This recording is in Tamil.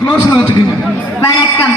க்ளோஸ்ல வச்சுக்கோங்க. வணக்கம்.